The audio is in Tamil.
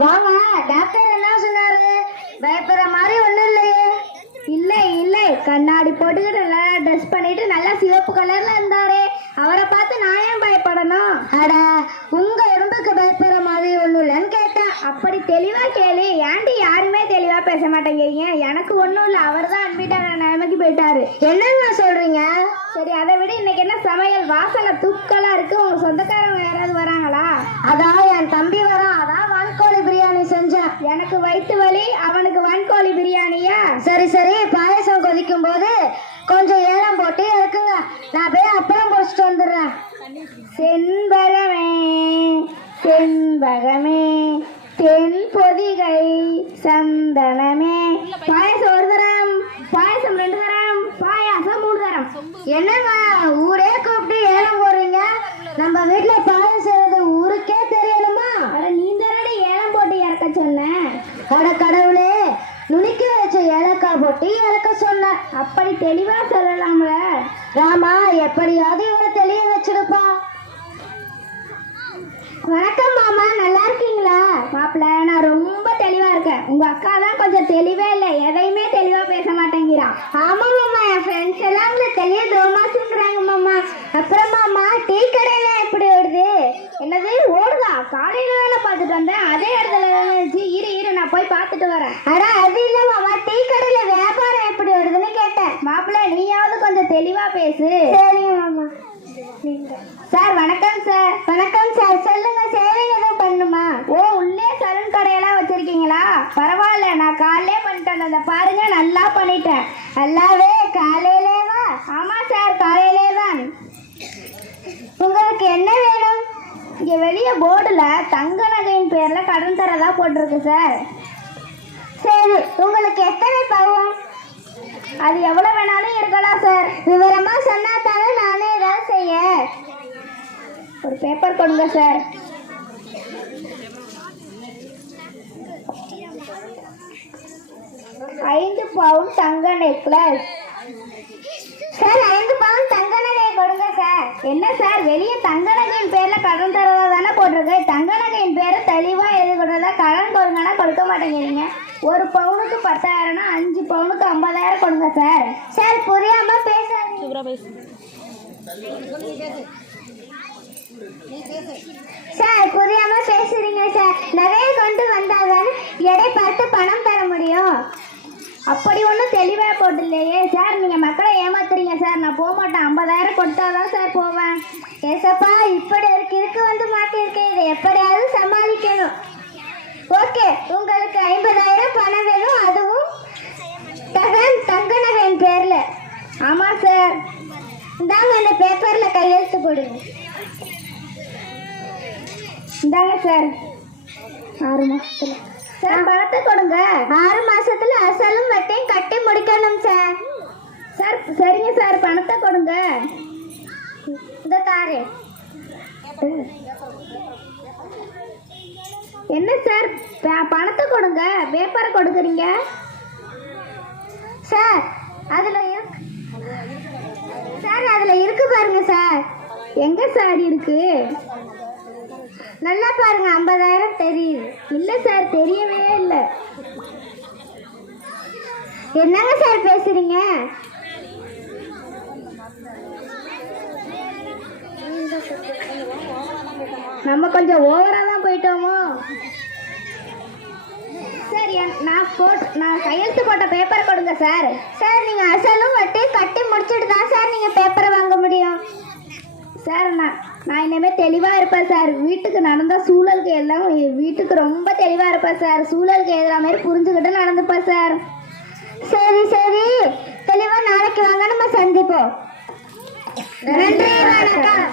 வாங்க, டாக்டர் என்ன சொன்னாரு? பயப்படுற மாதிரி ஒண்ணும் இல்லையே. இல்லை இல்லை, கண்ணாடி போட்டுக்கிட்டு நல்லா ட்ரெஸ் பண்ணிட்டு நல்லா சிவப்பு கலர்ல இருந்தாரு. அவரை பார்த்து நான் ஏன் பயப்படணும்? அட, உங்க உடம்புக்கு பயப்படுற மாதிரி ஒண்ணும் இல்லைன்னு கேட்டேன். அப்படி தெளிவா கேளு. ஏன்டி யாருமே தெளிவா பேச மாட்டேங்கிறீங்க? எனக்கு ஒன்றும் இல்லை, அவர் தான் அட்மிட் ஆகிற நிலைமைக்கு போயிட்டாரு. என்னங்க சொல்றீங்க? சரி, அதை விட இன்னைக்கு என்ன சமையல்? வாசல தூக்கலா இருக்கு. உங்க சொந்தக்காரங்க யாராவது வராங்களா? அதான் என் தம்பி வரான், அதான் வான்கோழி பிரியாணி செஞ்சேன். எனக்கு வயிற்று வலி, அவனுக்கு வான்கோழி பிரியாணியா? சரி சரி, பாயசம் கொதிக்கும் போது கொஞ்சம் ஏலம் போட்டு இறக்குங்க. நான் போய் அப்பளம் பொரிச்சிட்டு வந்துடுறேன். செண்பகமே செண்பகமே தென் பொதிகை சந்தனமே. பாயசம் ஒரு தரம், பாயசம் 2 தரம், பாயாசம் 3 தரம். என்னங்க ஊரே கூப்பிட்டு ஏலம் போடுறீங்க? நம்ம வீட்டுல பாயசம் செய்யறது ஊருக்கே தெரியணுமா? அட, நீ தானே ஏலம் போட்டு இறக்க சொன்ன. அட கடவுளே, நுனிக்க வச்ச ஏலக்காய் போட்டு இறக்க சொன்ன. அப்படி தெளிவா சொல்லலாம்ல. ராமா, எப்படியாவது இவரை தெளிய வச்சிருப்பா. வணக்கம் மாமா, நல்லா இருக்கீங்களா? மாப்பிள்ள, நான் ரொம்ப தெளிவா இருக்கேன். உங்க அக்கா தான் கொஞ்சம் தெளிவே இல்லை, எதையுமே தெளிவா பேச மாட்டேங்கிறான். ஆமா மாமா, என் ஃப்ரெண்ட்ஸ் எல்லாம் உங்களை தெளிய தோமாசுங்கிறாங்க மாமா. அப்புறம் மாமா, டீ கடையில எப்படி ஓடுது? என்னது ஓடுதா? காலையில தானே பார்த்துட்டு வந்தேன், அதே இடத்துல இருந்துச்சு. இரு நான் போய் பார்த்துட்டு வரேன். அட, அது இல்ல மாமா, டீ கடையில வியாபாரம் எப்படி ஓடுதுன்னு கேட்டேன். மாப்பிள்ள, நீயாவது கொஞ்சம் தெளிவா பேசு. சரிங்க மாமா. சார் வணக்கம் சார். வணக்கம் சார், சொல்லுங்க, சேவை எதுவும் பண்ணுமா? ஓ, உள்ளே சலூன் கடையெல்லாம் வச்சிருக்கீங்களா? பரவாயில்ல, நான் காலையிலே பண்ணிட்டேன். அந்த பாருங்க, நல்லா பண்ணிட்டேன். நல்லாவே காலையிலேவா? ஆமா சார், காலையிலே தான். உங்களுக்கு என்ன வேணும்? இங்க வெளியே போர்டுல தங்க நகையின் பேர்ல கடன் தரதா போட்டிருக்கு சார். சரி, உங்களுக்கு எத்தனை பவுன்? அது எவ்வளவு வேணாலும் இருக்கலாம் சார். விவரமா சொன்னா தானே நானே ஏதாவது செய்ய. ஒரு பேப்பர் கொடுங்க சார். ஐந்து பவுன் தங்க நெக்லஸ். சார், 5 பவுன் தங்க நகை கொடுங்க சார். என்ன சார், வெளியே தங்க நகையின் பேர்ல கடன் தரதா தானே போட்டிருக்கு. தங்க நகையின் பேரை தெளிவா எழுதுகிறதா கடன் கொடுங்கன்னா கொடுக்க மாட்டேங்கிறீங்க. 1 பவுனுக்கு 10,000னா 5 பவுனுக்கு 50,000 கொடுங்க சார். சார், புரியாம பேசாதீங்க. சார், புரியாம பேசுறீங்க சார். நகையை கொண்டு வந்தாதான் எடை பார்த்து பணம் தர முடியும். அப்படி ஒன்றும் தெளிவாக போட்டுலையே சார். நீங்கள் மக்களை ஏமாத்துறீங்க சார். நான் போக மாட்டேன். 50,000 கொடுத்தாதான் சார் போவேன். ஏசப்பா, இப்படி இருக்கு வந்து மாட்டிருக்கேன். இதை எப்படியாவது சமாளிக்கணும். ஓகே, உங்களுக்கு 50,000 பணம் வேணும், அதுவும் தங்க நகையின் பேர்ல. ஆமாம் சார். இந்தாங்க, இந்த பேப்பர்ல கையெழுத்து போடுங்க. இந்தாங்க சார். 6 மாசத்துல சார் பணத்தை கொடுங்க. 6 மாசத்துல அசலும் வட்டியும் கட்டி முடிக்கணும் சார். சார் சரிங்க சார், பணத்தை கொடுங்க. இந்த தாரு. என்ன சார், பணத்தை கொடுங்க, பேப்பரை கொடுக்குறீங்க. சார், அதுல இருக்கு சார், அதுல இருக்கு பாருங்க சார். எங்க சார் இருக்கு? நல்லா பாருங்க, 50,000 தெரியுது. இல்லை சார், தெரியவே இல்லை. என்னங்க சார் பேசுறீங்க? நம்ம கொஞ்சம் ஓவரா தான் போயிட்டோமோ. சரி, நான் கையெழுத்து போட்ட பேப்பர் கொடுங்க சார். சார், நீங்க அசலும் வட்டி கட்டி முடிச்சுட்டு தான் சார் நீங்க பேப்பரை வாங்க முடியும். சார், நான் இனிமேல் தெளிவாக இருப்பேன் சார். வீட்டுக்கு நடந்த சூழலுக்கு எல்லாம் வீட்டுக்கு ரொம்ப தெளிவாக இருப்பேன் சார். சூழலுக்கு எதிராக மாதிரி புரிஞ்சுக்கிட்டு நடந்துப்பேன் சார். சரி சரி, தெளிவா நாளைக்கு வாங்க, நம்ம சந்திப்போம். நன்றி, வணக்கம்.